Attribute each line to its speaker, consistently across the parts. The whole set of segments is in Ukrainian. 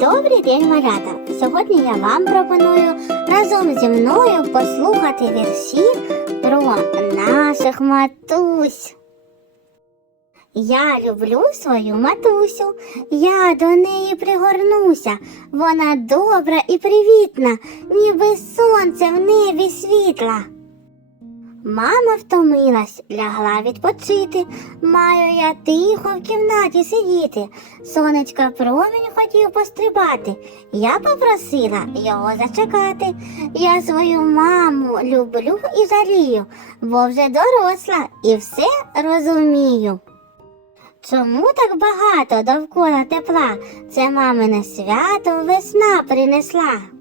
Speaker 1: Добрий день, малята! Сьогодні я вам пропоную разом зі мною послухати вірші про наших матусь. Я люблю свою матусю, я до неї пригорнуся. Вона добра і привітна, ніби сонце в небі світла. Мама втомилась, лягла відпочити. Маю я тихо в кімнаті сидіти. Сонечка промінь хотів пострибати. Я попросила його зачекати. Я свою маму люблю і жалію, бо вже доросла і все розумію. Чому так багато довкола тепла? Це мамине свято весна принесла.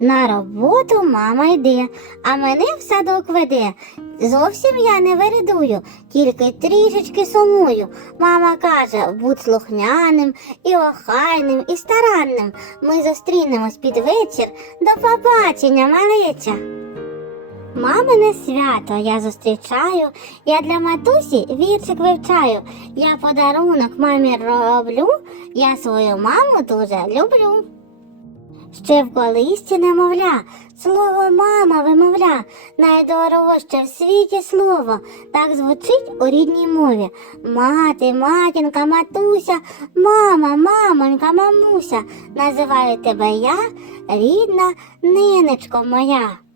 Speaker 1: На роботу мама йде, а мене в садок веде. Зовсім я не вередую, тільки трішечки сумую. Мама каже, будь слухняним і охайним, і старанним. Ми зустрінемось під вечір. До побачення, малеча. Мамине свято я зустрічаю, я для матусі віршик вивчаю. Я подарунок мамі роблю, я свою маму дуже люблю. Ще в колисці немовля, слово мама вимовля, найдорожче в світі слово, так звучить у рідній мові. Мати, матінка, матуся, мама, мамонька, мамуся, називаю тебе я, рідна нинечко моя.